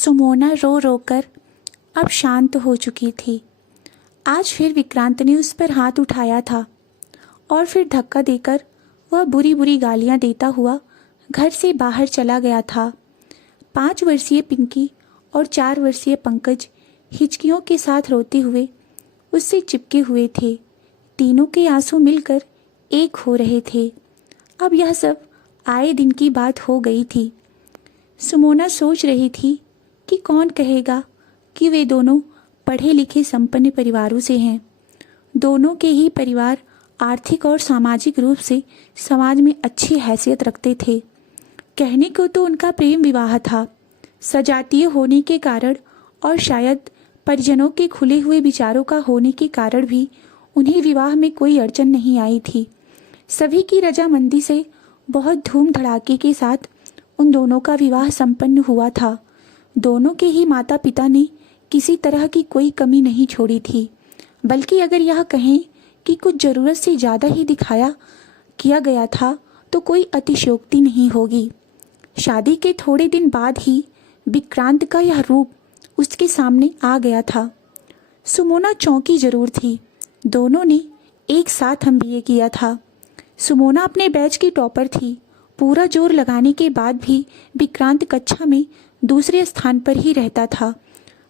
सुमोना रो रो कर अब शांत हो चुकी थी। आज फिर विक्रांत ने उस पर हाथ उठाया था और फिर धक्का देकर वह बुरी बुरी गालियां देता हुआ घर से बाहर चला गया था। 5 वर्षीय पिंकी और 4 वर्षीय पंकज हिचकियों के साथ रोते हुए उससे चिपके हुए थे। तीनों के आंसू मिलकर एक हो रहे थे। अब यह सब आए दिन की बात हो गई थी। सुमोना सोच रही थी कि कौन कहेगा कि वे दोनों पढ़े लिखे संपन्न परिवारों से हैं। दोनों के ही परिवार आर्थिक और सामाजिक रूप से समाज में अच्छी हैसियत रखते थे। कहने को तो उनका प्रेम विवाह था, सजातीय होने के कारण और शायद परिजनों के खुले हुए विचारों का होने के कारण भी उन्हें विवाह में कोई अड़चन नहीं आई थी। सभी की रजामंदी से बहुत धूम धड़ाके के साथ उन दोनों का विवाह संपन्न हुआ था। दोनों के ही माता पिता ने किसी तरह की कोई कमी नहीं छोड़ी थी, बल्कि अगर यह कहें कि कुछ ज़रूरत से ज़्यादा ही दिखाया किया गया था तो कोई अतिशयोक्ति नहीं होगी। शादी के थोड़े दिन बाद ही विक्रांत का यह रूप उसके सामने आ गया था। सुमोना चौंकी जरूर थी। दोनों ने एक साथ एमबीए किया था। सुमोना अपने बैच की टॉपर थी। पूरा जोर लगाने के बाद भी विक्रांत कक्षा में दूसरे स्थान पर ही रहता था।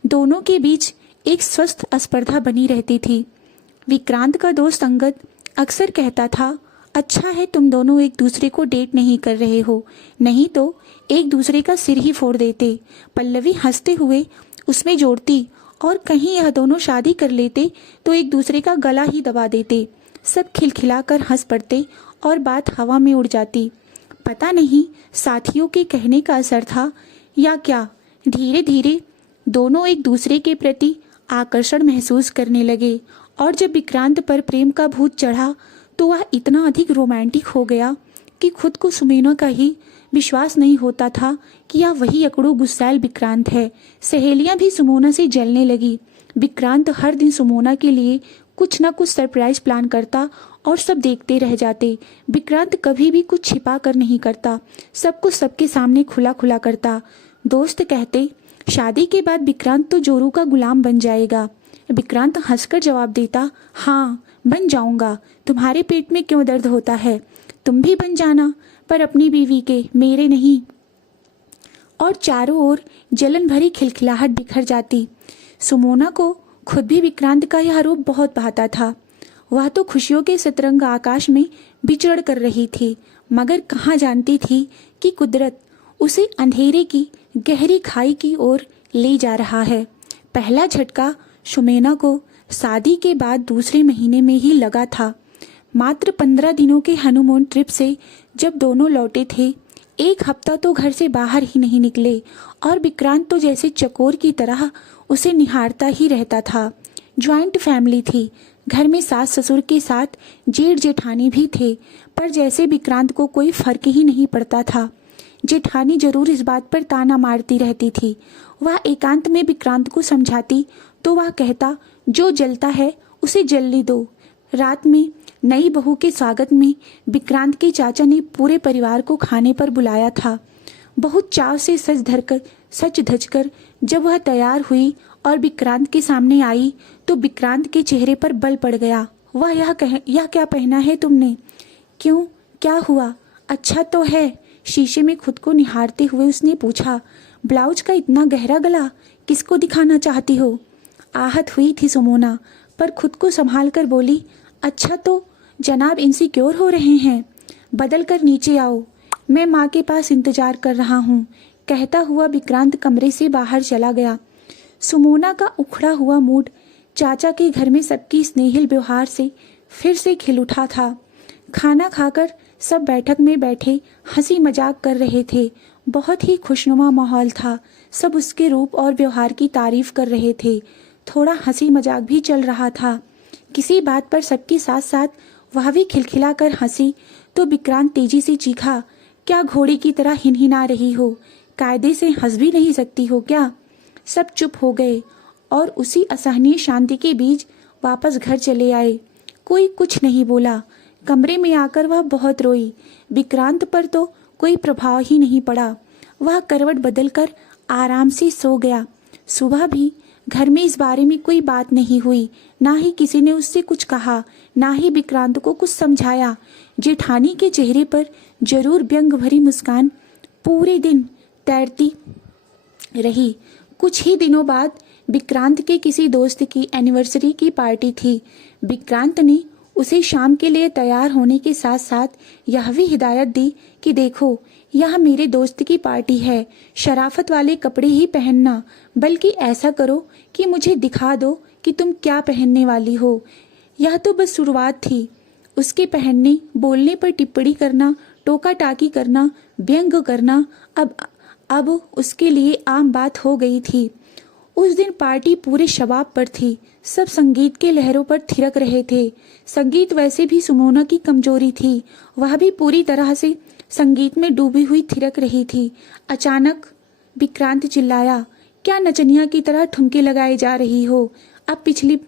दोनों के बीच एक स्वस्थ स्पर्धा बनी रहती थी। विक्रांत का दोस्त अंगद अक्सर कहता था, अच्छा है तुम दोनों एक दूसरे को डेट नहीं कर रहे हो, नहीं तो एक दूसरे का सिर ही फोड़ देते। पल्लवी हंसते हुए उसमें जोड़ती, और कहीं यह दोनों शादी कर लेते तो एक दूसरे का गला ही दबा देते। सब खिलखिलाकर हंस पड़ते और बात हवा में उड़ जाती। पता नहीं साथियों के कहने का असर था या क्या, धीरे धीरे दोनों एक दूसरे के प्रति आकर्षण महसूस करने लगे। और जब विक्रांत पर प्रेम का भूत चढ़ा तो वह इतना अधिक रोमांटिक हो गया कि खुद को सुमोना का ही विश्वास नहीं होता था कि यह वही अकड़ू गुस्सैल विक्रांत है। सहेलियां भी सुमोना से जलने लगी। विक्रांत हर दिन सुमोना के लिए कुछ ना कुछ सरप्राइज प्लान करता और सब देखते रह जाते। विक्रांत कभी भी कुछ छिपा कर नहीं करता, सब कुछ सबके सामने खुला खुला करता। दोस्त कहते, शादी के बाद विक्रांत तो जोरू का गुलाम बन जाएगा। विक्रांत हंसकर जवाब देता, हाँ बन जाऊंगा, तुम्हारे पेट में क्यों दर्द होता है, तुम भी बन जाना, पर अपनी बीवी के, मेरे नहीं। और चारों ओर जलन भरी खिलखिलाहट बिखर जाती। सुमोना को खुद भी विक्रांत का यह रूप बहुत भाता था। वह तो खुशियों के सतरंग आकाश में विचरण कर रही थी, मगर कहाँ जानती थी कि कुदरत उसे अंधेरे की गहरी खाई की ओर ले जा रहा है। पहला झटका सुमोना को शादी के बाद दूसरे महीने में ही लगा था। मात्र 15 दिनों के हनीमून ट्रिप से जब दोनों लौटे थे, एक हफ्ता तो घर से बाहर ही नहीं निकले और विक्रांत तो जैसे चकोर की तरह उसे निहारता ही रहता था। ज्वाइंट फैमिली थी, घर में सास ससुर के साथ जेठ जेठानी भी थे, पर जैसे विक्रांत को कोई फर्क ही नहीं पड़ता था। जेठानी जरूर इस बात पर ताना मारती रहती थी। वह एकांत में विक्रांत को समझाती तो वह कहता, जो जलता है उसे जलने दो। रात में नई बहू के स्वागत में विक्रांत के चाचा ने पूरे परिवार को खाने पर बुलाया था। बहुत चाव से सच धज कर जब वह तैयार हुई और विक्रांत के सामने आई तो विक्रांत के चेहरे पर बल पड़ गया। वह यह क्या पहना है तुमने? क्यों, क्या हुआ? अच्छा तो है, शीशे में खुद को निहारते हुए उसने पूछा। ब्लाउज का इतना गहरा गला किसको दिखाना चाहती हो? आहत हुई थी सुमोना, पर खुद को संभाल कर बोली, अच्छा तो जनाब इनसिक्योर हो रहे हैं, बदल कर नीचे आओ, मैं माँ के पास इंतजार कर रहा हूँ। कहता हुआ विक्रांत कमरे से बाहर चला गया। सुमोना का उखड़ा हुआ मूड चाचा के घर में सबकी स्नेहिल व्यवहार से फिर से खिल उठा था। खाना खाकर सब बैठक में बैठे हंसी मजाक कर रहे थे। बहुत ही खुशनुमा माहौल था। सब उसके रूप और व्यवहार की तारीफ कर रहे थे। थोड़ा हंसी मजाक भी चल रहा था। किसी बात पर सबके साथ साथ वह भी खिलखिला कर हंसी तो विक्रांत तेजी से चीखा, क्या घोड़े की तरह हिनहिना रही हो? कायदे से हंस भी नहीं सकती हो क्या? सब चुप हो गए और उसी असहनीय शांति के बीच वापस घर चले आए। कोई कुछ नहीं बोला। कमरे में आकर वह बहुत रोई। विक्रांत पर तो कोई प्रभाव ही नहीं पड़ा। वह करवट बदलकर आराम से सो गया। सुबह भी घर में इस बारे में कोई बात नहीं हुई, ना ही किसी ने उससे कुछ कहा, ना ही विक्रांत को कुछ समझाया। जेठानी के चेहरे पर जरूर व्यंग भरी मुस्कान पूरे दिन तैरती रही। कुछ ही दिनों बाद विक्रांत के किसी दोस्त की एनिवर्सरी की पार्टी थी। विक्रांत ने उसे शाम के लिए तैयार होने के साथ साथ यह भी हिदायत दी कि देखो, यह मेरे दोस्त की पार्टी है, शराफत वाले कपड़े ही पहनना, बल्कि ऐसा करो कि मुझे दिखा दो कि तुम क्या पहनने वाली हो। यह तो बस शुरुआत थी। उसके पहनने बोलने पर टिप्पणी करना, टोका टाकी करना, व्यंग करना अब उसके लिए आम बात हो गई थी। उस दिन पार्टी पूरे शबाब पर थी। सब संगीत के लहरों पर थिरक रहे थे। संगीत वैसे भी सुमोना की कमजोरी थी, वह भी पूरी तरह से संगीत में डूबी हुई थिरक रही थी। अचानक विक्रांत चिल्लाया, क्या नचनिया की तरह ठुमके लगाए जा रही हो? अब पिछली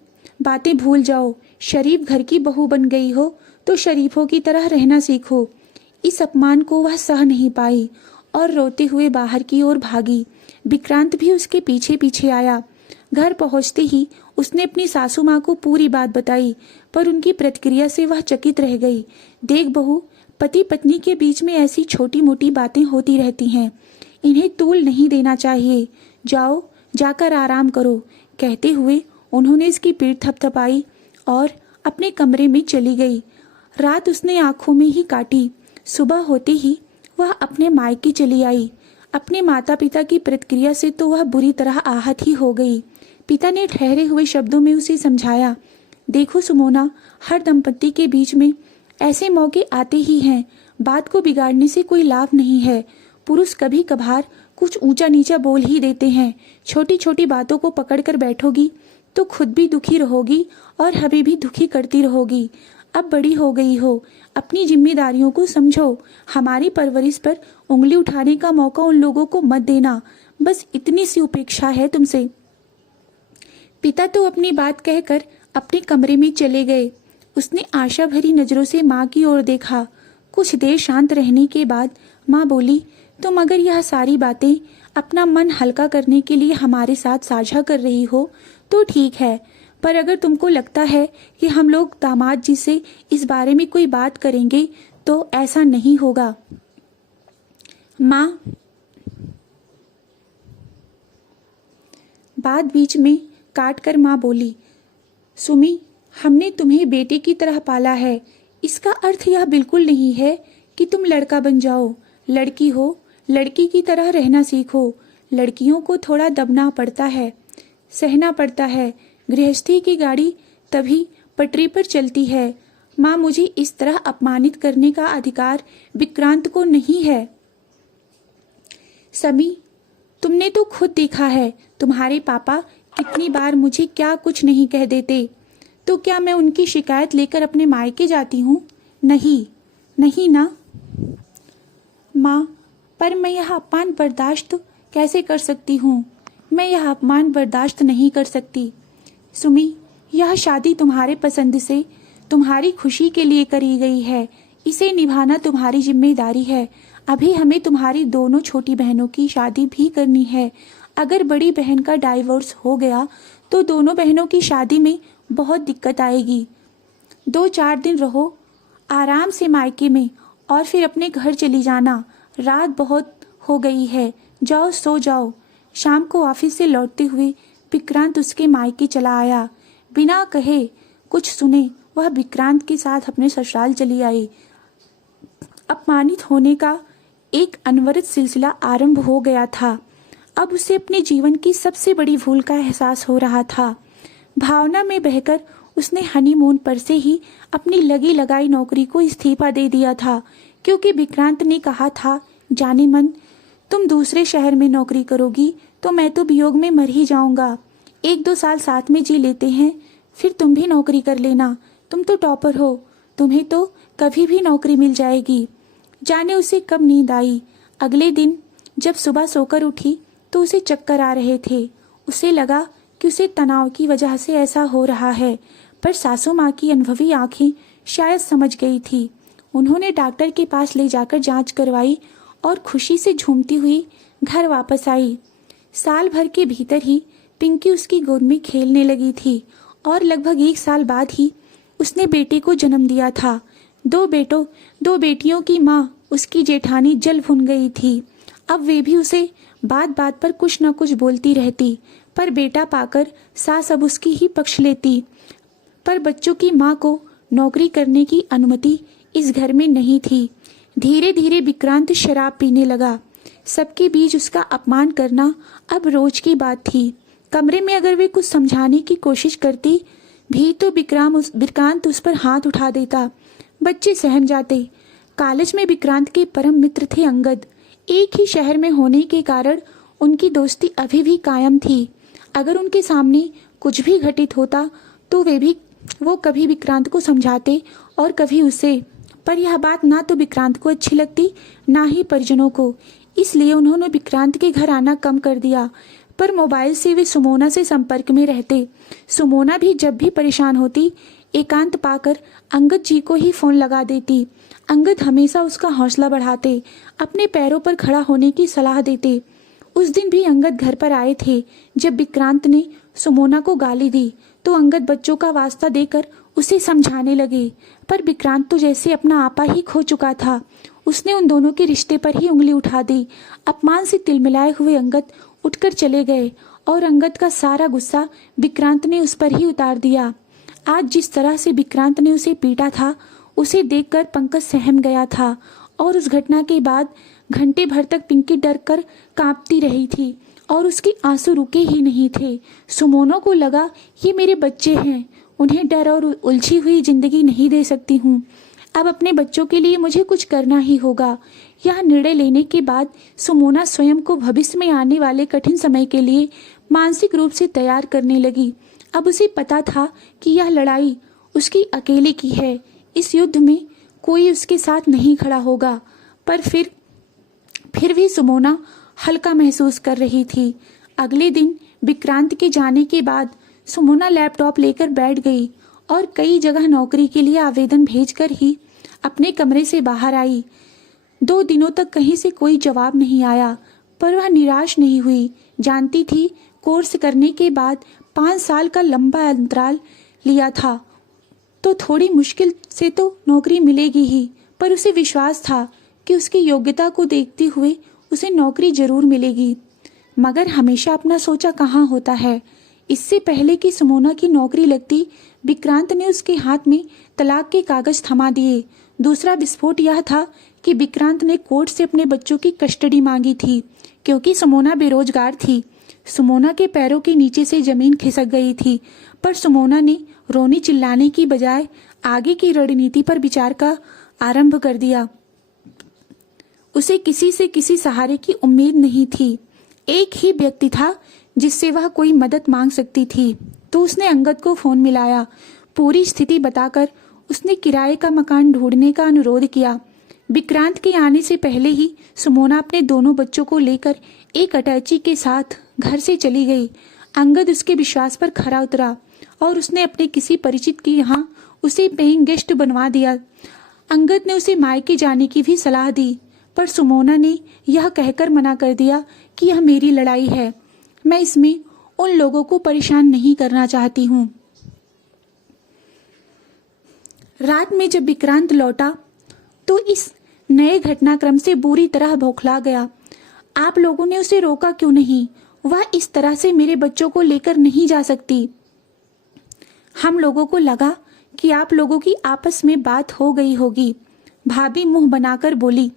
बातें भूल जाओ। शरीफ घर की बहू बन गई हो तो शरीफों की तरह रहना सीखो। इस अपमान को वह सह नहीं पाई और रोते हुए बाहर की ओर भागी। विक्रांत भी उसके पीछे पीछे आया। घर पहुंचते ही उसने अपनी सासू माँ को पूरी बात बताई, पर उनकी प्रतिक्रिया से वह चकित रह गई। देख बहू, पति पत्नी के बीच में ऐसी छोटी मोटी बातें होती रहती हैं, इन्हें तूल नहीं देना चाहिए। जाओ, जाकर आराम करो। कहते हुए उन्होंने इसकी पीठ थपथपाई और अपने कमरे में चली गई। रात उसने आंखों में ही काटी। सुबह होते ही वह अपने मायके चली आई। अपने माता पिता की प्रतिक्रिया से तो वह बुरी तरह आहत ही हो गई। पिता ने ठहरे हुए शब्दों में उसे समझाया, देखो सुमोना, हर दंपत्ति के बीच में ऐसे मौके आते ही हैं, बात को बिगाड़ने से कोई लाभ नहीं है। पुरुष कभी कभार कुछ ऊंचा नीचा बोल ही देते हैं। छोटी छोटी बातों को पकड़कर बैठोगी तो खुद भी दुखी रहोगी और हमें भी दुखी करती रहोगी। अब बड़ी हो गई हो, अपनी जिम्मेदारियों को समझो। हमारी परवरिश पर उंगली उठाने का मौका उन लोगों को मत देना। बस इतनी सी उपेक्षा है तुमसे। पिता तो अपनी बात कहकर अपने कमरे में चले गए। उसने आशा भरी नजरों से माँ की ओर देखा। कुछ देर शांत रहने के बाद माँ बोली, तुम अगर यह सारी बातें अपना मन हल्का करने के लिए हमारे साथ साझा कर रही हो तो ठीक है, पर अगर तुमको लगता है कि हम लोग दामाद जी से इस बारे में कोई बात करेंगे तो ऐसा नहीं होगा। माँ बात बीच में काट कर माँ बोली, सुमी, हमने तुम्हें बेटे की तरह पाला है। इसका अर्थ यह बिल्कुल नहीं है कि तुम लड़का बन जाओ। लड़की हो, लड़की की तरह रहना सीखो। लड़कियों को थोड़ा दबना पड़ता है, सहना पड़ता है। गृहस्थी की गाड़ी तभी पटरी पर चलती है। माँ, मुझे इस तरह अपमानित करने का अधिकार विक्रांत को नहीं है। समी, तुमने तो खुद देखा है, तुम्हारे पापा कितनी बार मुझे क्या कुछ नहीं कह देते। तो क्या मैं उनकी शिकायत लेकर अपने मायके जाती हूँ? नहीं, नहीं ना माँ, पर मैं यह अपमान बर्दाश्त कैसे कर सकती हूँ? मैं यह अपमान बर्दाश्त नहीं कर सकती। सुमी, यह शादी तुम्हारे पसंद से, तुम्हारी खुशी के लिए करी गई है। इसे निभाना तुम्हारी जिम्मेदारी है। अभी हमें तुम्हारी दोनों छोटी बहनों की शादी भी करनी है। अगर बड़ी बहन का डाइवोर्स हो गया तो दोनों बहनों की शादी में बहुत दिक्कत आएगी। 2-4 दिन रहो आराम से मायके में और फिर अपने घर चली जाना। रात बहुत हो गई है, जाओ सो जाओ। शाम को ऑफिस से लौटते हुए विक्रांत उसके मायके चला आया। बिना कहे कुछ सुने वह विक्रांत के साथ अपने ससुराल चली आई। अपमानित होने का एक अनवरत सिलसिला आरंभ हो गया था। अब उसे अपने जीवन की सबसे बड़ी भूल का एहसास हो रहा था। भावना में बहकर उसने हनीमून पर से ही अपनी लगी लगाई नौकरी को इस्तीफा दे दिया था, क्योंकि विक्रांत ने कहा था, जाने मन, तुम दूसरे शहर में नौकरी करोगी तो मैं तो वियोग में मर ही जाऊंगा। 1-2 साल साथ में जी लेते हैं, फिर तुम भी नौकरी कर लेना। तुम तो टॉपर हो, तुम्हें तो कभी भी नौकरी मिल जाएगी। जाने उसे कब नींद आई। अगले दिन जब सुबह सोकर उठी तो उसे चक्कर आ रहे थे। उसे लगा कि उसे तनाव की वजह से ऐसा हो रहा है, पर सासू माँ की अनुभवी आंखें शायद समझ गई थी। उन्होंने डॉक्टर के पास ले जाकर जांच करवाई और खुशी से झूमती हुई घर वापस आई। साल भर के भीतर ही पिंकी उसकी गोद में खेलने लगी थी और लगभग 1 साल बाद ही उसने बेटे को जन्म दिया था। 2 बेटियों की माँ उसकी जेठानी जल भुन गई थी। अब वे भी उसे बात बात पर कुछ न कुछ बोलती रहती, पर बेटा पाकर सास अब उसकी ही पक्ष लेती। पर बच्चों की माँ को नौकरी करने की अनुमति इस घर में नहीं थी। धीरे धीरे विक्रांत शराब पीने लगा। सबके बीच उसका अपमान करना अब रोज की बात थी। कमरे में अगर वे कुछ समझाने की कोशिश करती भी तो विक्रांत उस पर हाथ उठा देता। बच्चे सहम जाते। कॉलेज में विक्रांत के परम मित्र थे अंगद। एक ही शहर में होने के कारण उनकी दोस्ती अभी भी कायम थी। अगर उनके सामने कुछ भी घटित होता तो वो कभी विक्रांत को समझाते और कभी उसे। पर यह बात ना तो विक्रांत को अच्छी लगती ना ही परिजनों को। इसलिए उन्होंने विक्रांत के घर आना कम कर दिया। पर मोबाइल से वे सुमोना से संपर्क में रहते। सुमोना भी जब भी परेशान होती एकांत पाकर अंगद जी को ही फोन लगा देती। अंगद हमेशा उसका हौसला बढ़ाते, अपने पैरों पर खड़ा होने की सलाह देते। उस दिन भी अंगद घर पर आए थे। जब विक्रांत ने सुमोना को गाली दी तो अंगद बच्चों का वास्ता देकर उसे समझाने लगे। पर विक्रांत तो जैसे अपना आपा ही खो चुका था। उसने उन दोनों के रिश्ते पर ही उंगली उठा दी। अपमान से तिलमिलाए हुए अंगद उठकर चले गए और अंगद का सारा गुस्सा विक्रांत ने उस पर ही उतार दिया। आज जिस तरह से विक्रांत ने उसे पीटा था उसे देखकर पंकज सहम गया था और उस घटना के बाद घंटे भर तक पिंकी डर कर कांपती रही थी और उसके आंसू रुके ही नहीं थे। सुमोना को लगा ये मेरे बच्चे हैं, उन्हें डर और उलझी हुई जिंदगी नहीं दे सकती हूँ। अब अपने बच्चों के लिए मुझे कुछ करना ही होगा। यह निर्णय लेने के बाद सुमोना स्वयं को भविष्य में आने वाले कठिन समय के लिए मानसिक रूप से तैयार करने लगी। अब उसे पता था कि यह लड़ाई उसकी अकेले की है। इस युद्ध में कोई उसके साथ नहीं खड़ा होगा। पर फिर भी सुमोना हल्का महसूस कर रही थी। अगले दिन विक्रांत के जाने के बाद सुमोना लैपटॉप लेकर बैठ गई और कई जगह नौकरी के लिए आवेदन भेजकर ही अपने कमरे से बाहर आई। 2 दिनों तक कहीं से कोई जवाब नहीं आया, पर वह निराश नहीं हुई। जानती थी कोर्स करने के बाद 5 साल का लंबा अंतराल लिया था तो थोड़ी मुश्किल से तो नौकरी मिलेगी ही। पर उसे विश्वास था कि उसकी योग्यता को देखते हुए उसे नौकरी जरूर मिलेगी। मगर हमेशा अपना सोचा कहाँ होता है। इससे पहले कि सुमोना की नौकरी लगती विक्रांत ने उसके हाथ में तलाक के कागज थमा दिए। दूसरा विस्फोट यह था कि विक्रांत ने कोर्ट से अपने बच्चों की कस्टडी मांगी थी क्योंकि सुमोना बेरोजगार थी। सुमोना के पैरों के नीचे से जमीन खिसक गई थी। पर सुमोना ने रोने चिल्लाने की बजाय आगे की रणनीति पर विचार का आरंभ कर दिया। उसे किसी से किसी सहारे की उम्मीद नहीं थी। एक ही व्यक्ति था जिससे वह कोई मदद मांग सकती थी। तो उसने अंगद को फोन मिलाया। पूरी स्थिति बताकर उसने किराए का मकान ढूंढने का अनुरोध किया। विक्रांत के आने से पहले ही सुमोना अपने दोनों बच्चों को लेकर एक अटैची के साथ घर से चली गई। अंगद उसके विश्वास पर खरा उतरा और उसने अपने किसी परिचित के यहाँ उसे पेइंग गेस्ट बनवा दिया। अंगद ने उसे मायके जाने की भी सलाह दी, पर सुमोना ने यह कहकर मना कर दिया कि यह मेरी लड़ाई है, मैं इसमें उन लोगों को परेशान नहीं करना चाहती हूँ। रात में जब विक्रांत लौटा तो इस नए घटनाक्रम से बुरी तरह बौखला गया। आप लोगों ने उसे रोका क्यों नहीं? वह इस तरह से मेरे बच्चों को लेकर नहीं जा सकती। हम लोगों को लगा कि आप लोगों की आपस में बात हो गई होगी, भाभी मुंह बनाकर बोली।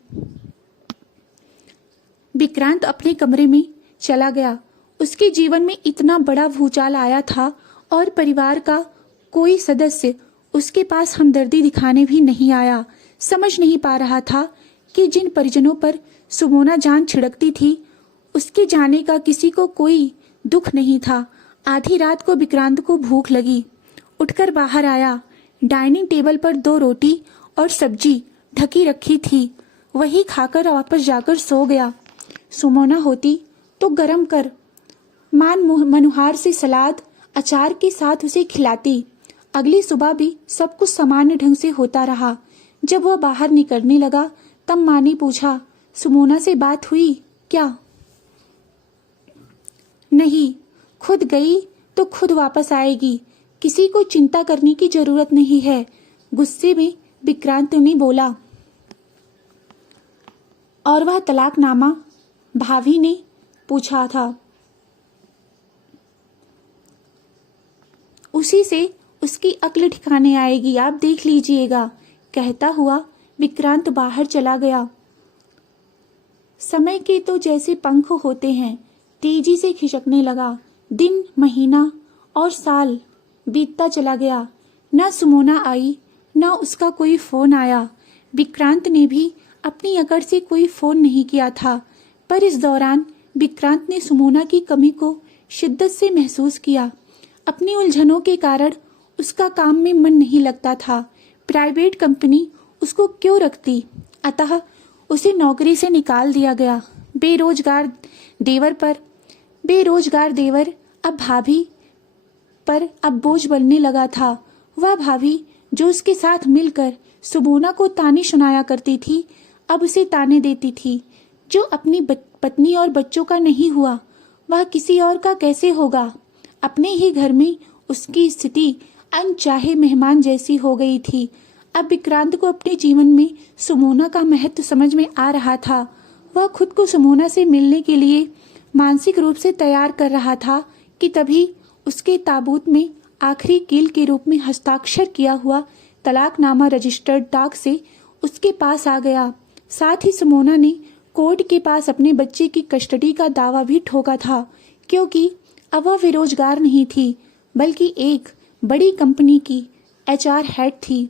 विक्रांत अपने कमरे में चला गया। उसके जीवन में इतना बड़ा भूचाल आया था और परिवार का कोई सदस्य उसके पास हमदर्दी दिखाने भी नहीं आया। समझ नहीं पा रहा था कि जिन परिजनों पर सुमोना जान छिड़कती थी उसके जाने का किसी को कोई दुख नहीं था। आधी रात को विक्रांत को भूख लगी। उठकर बाहर आया। डाइनिंग टेबल पर 2 रोटी और सब्जी ढकी रखी थी, वही खाकर वापस जाकर सो गया। सुमोना होती तो गरम कर मान मनुहार से सलाद अचार के साथ उसे खिलाती। अगली सुबह भी सब कुछ सामान्य ढंग से होता रहा। जब वह बाहर निकलने लगा तब माँ ने पूछा, सुमोना से बात हुई क्या? नहीं, खुद गई तो खुद वापस आएगी, किसी को चिंता करने की जरूरत नहीं है, गुस्से में विक्रांत ने बोला। और वह तलाकनामा? भाभी ने पूछा था। उसी से उसकी अक्ल ठिकाने आएगी, आप देख लीजिएगा, कहता हुआ विक्रांत बाहर चला गया। समय के तो जैसे पंख होते हैं, तेजी से खिसकने लगा। दिन, महीना और साल बीतता चला गया। न सुमोना आई, न उसका कोई फोन आया। विक्रांत ने भी अपनी अकड़ से कोई फोन नहीं किया था, पर इस दौरान विक्रांत ने सुमोना की कमी को शिद्दत से महसूस किया। अपनी उलझनों के कारण उसका काम में मन नहीं लगता था। प्राइवेट कंपनी उसको क्यों रखती, अतः उसे नौकरी से निकाल दिया गया। बेरोजगार देवर अब भाभी पर अब बोझ बनने लगा था। वह भाभी जो उसके साथ मिलकर सुमोना को ताने सुनाया करती थी, अब उसे ताने देती थी। जो अपनी पत्नी और बच्चों का नहीं हुआ, वह किसी और का कैसे होगा। अपने ही घर में उसकी स्थिति अनचाहे मेहमान जैसी हो गई थी। अब विक्रांत को अपने जीवन में सुमोना का महत्व समझ में आ रहा था। वह खुद को सुमोना से मिलने के लिए मानसिक रूप से तैयार कर रहा था कि तभी उसके ताबूत में आखिरी कील के रूप में हस्ताक्षर किया हुआ तलाकनामा रजिस्टर्ड डाक से उसके पास आ गया। साथ ही सुमोना ने कोर्ट के पास अपने बच्चे की कस्टडी का दावा भी ठोका था, क्योंकि अब वह बेरोजगार नहीं थी, बल्कि एक बड़ी कंपनी की HR हेड थी।